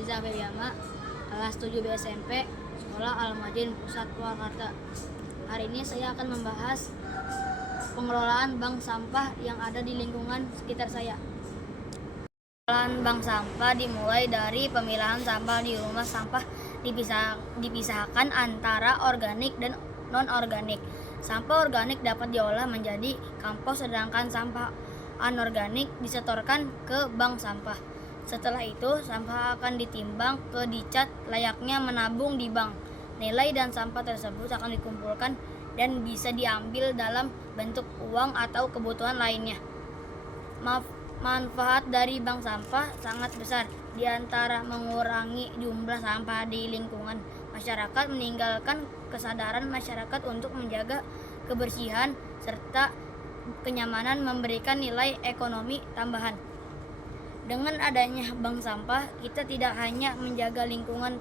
Reza Beyama, kelas 7 SMP, Sekolah Al-Madin Pusat Purwakarta. Hari ini saya akan membahas pengelolaan bank sampah yang ada di lingkungan sekitar saya. Pengelolaan bank sampah dimulai dari pemilahan sampah di rumah. Sampah dipisahkan antara organik dan non-organik. Sampah organik dapat diolah menjadi kompos, sedangkan sampah anorganik disetorkan ke bank sampah. Setelah itu, sampah akan ditimbang ke dicat layaknya menabung di bank. Nilai dan sampah tersebut akan dikumpulkan dan bisa diambil dalam bentuk uang atau kebutuhan lainnya. Manfaat dari bank sampah sangat besar, di antara mengurangi jumlah sampah di lingkungan masyarakat, meninggalkan kesadaran masyarakat untuk menjaga kebersihan, serta kenyamanan, memberikan nilai ekonomi tambahan. Dengan adanya bank sampah, kita tidak hanya menjaga lingkungan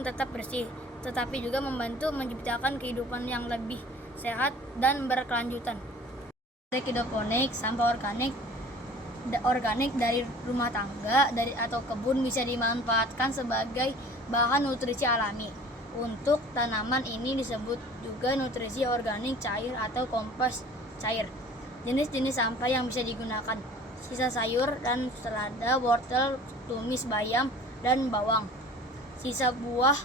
tetap bersih, tetapi juga membantu menciptakan kehidupan yang lebih sehat dan berkelanjutan. Hidroponik, sampah organik dari rumah tangga atau kebun bisa dimanfaatkan sebagai bahan nutrisi alami. Untuk tanaman ini disebut juga nutrisi organik cair atau kompos cair. Jenis-jenis sampah yang bisa digunakan: sisa sayur dan selada, wortel, tumis bayam, dan bawang. Sisa buah,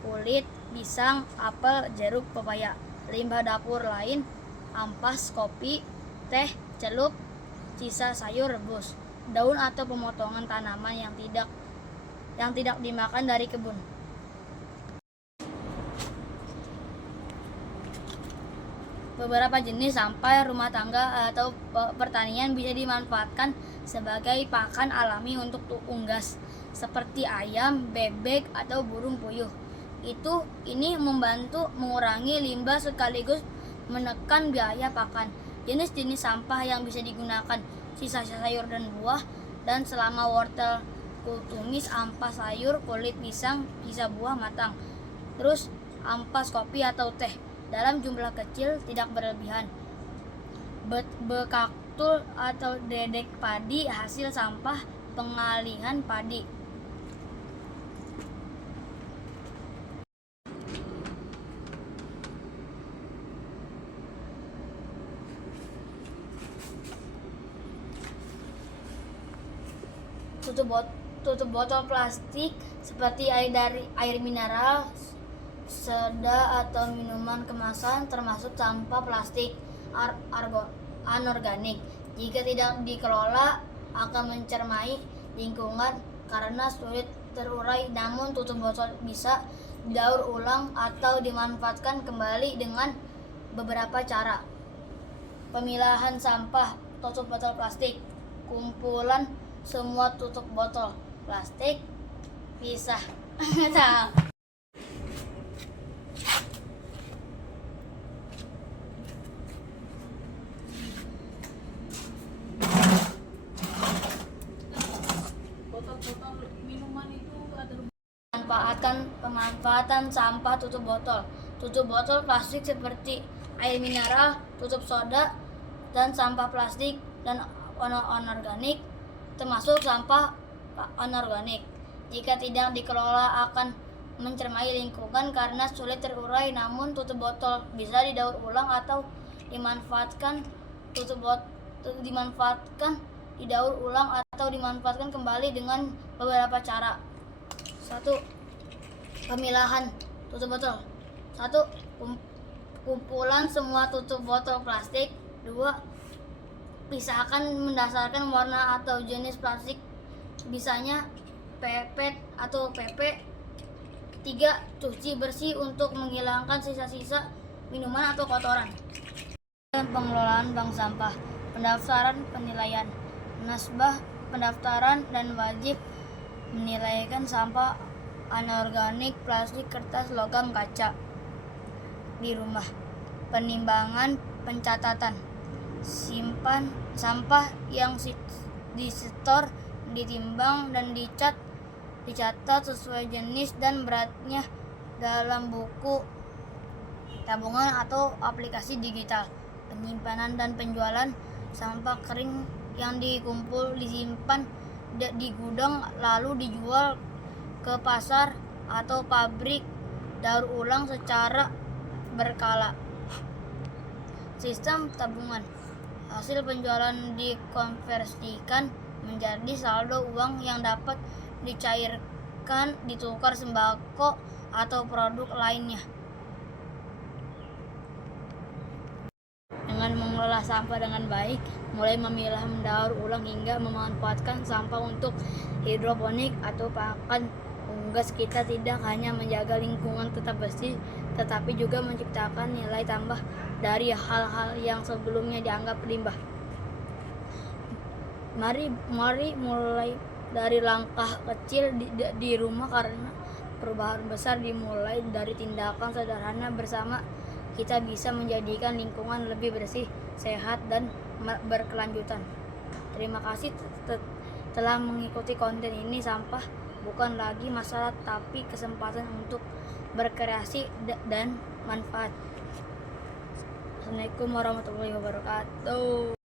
kulit, pisang, apel, jeruk, pepaya. Limbah dapur lain: ampas, kopi, teh, celup, sisa sayur rebus, daun atau pemotongan tanaman yang tidak dimakan dari kebun. Beberapa jenis sampah rumah tangga atau pertanian bisa dimanfaatkan sebagai pakan alami untuk unggas, seperti ayam, bebek, atau burung puyuh. Ini membantu mengurangi limbah sekaligus menekan biaya pakan. Jenis-jenis sampah yang bisa digunakan: sisa sayur dan buah, dan selama wortel, tumis, ampas sayur, kulit pisang, sisa buah matang. Terus ampas kopi atau teh dalam jumlah kecil, tidak berlebihan. Bekaktul atau dedek padi, hasil sampah pengalihan padi. Tutup botol plastik seperti air mineral, soda, atau minuman kemasan termasuk sampah plastik anorganik. Jika tidak dikelola, akan mencermai lingkungan karena sulit terurai. Namun tutup botol bisa didaur ulang atau dimanfaatkan kembali dengan beberapa cara. Pemilahan sampah tutup botol plastik: kumpulan semua tutup botol plastik, pisah. Pemanfaatan sampah tutup botol. Tutup botol plastik seperti air mineral, tutup soda, dan sampah plastik dan anorganik termasuk sampah anorganik. Jika tidak dikelola, akan mencermai lingkungan karena sulit terurai. Namun tutup botol bisa didaur ulang atau dimanfaatkan kembali dengan beberapa cara. 1. Pemilahan tutup botol. 1. Kumpulan semua tutup botol plastik. 2. Pisahkan berdasarkan warna atau jenis plastik, bisanya pipet atau PP. 3. Cuci bersih untuk menghilangkan sisa-sisa minuman atau kotoran. Pengelolaan bank sampah. Pendaftaran, penilaian, nasbah pendaftaran, dan wajib menilaikan sampah anorganik, plastik, kertas, logam, kaca di rumah. Penimbangan, pencatatan. Simpan sampah yang disetor, ditimbang, dan dicatat sesuai jenis dan beratnya dalam buku tabungan atau aplikasi digital. Penyimpanan dan penjualan sampah kering yang disimpan di gudang lalu dijual ke pasar atau pabrik daur ulang secara berkala. Sistem tabungan. Hasil penjualan dikonversikan menjadi saldo uang yang dapat dicairkan, ditukar sembako atau produk lainnya. Dengan mengelola sampah dengan baik, mulai memilah, mendaur ulang hingga memanfaatkan sampah untuk hidroponik atau pakan unggas, kita tidak hanya menjaga lingkungan tetap bersih, tetapi juga menciptakan nilai tambah dari hal-hal yang sebelumnya dianggap limbah. Mari mulai dari langkah kecil di rumah, karena perubahan besar dimulai dari tindakan sederhana. Bersama kita bisa menjadikan lingkungan lebih bersih, sehat, dan berkelanjutan. Terima kasih telah mengikuti konten ini. Sampah bukan lagi masalah, tapi kesempatan untuk berkreasi dan manfaat. Assalamualaikum warahmatullahi wabarakatuh.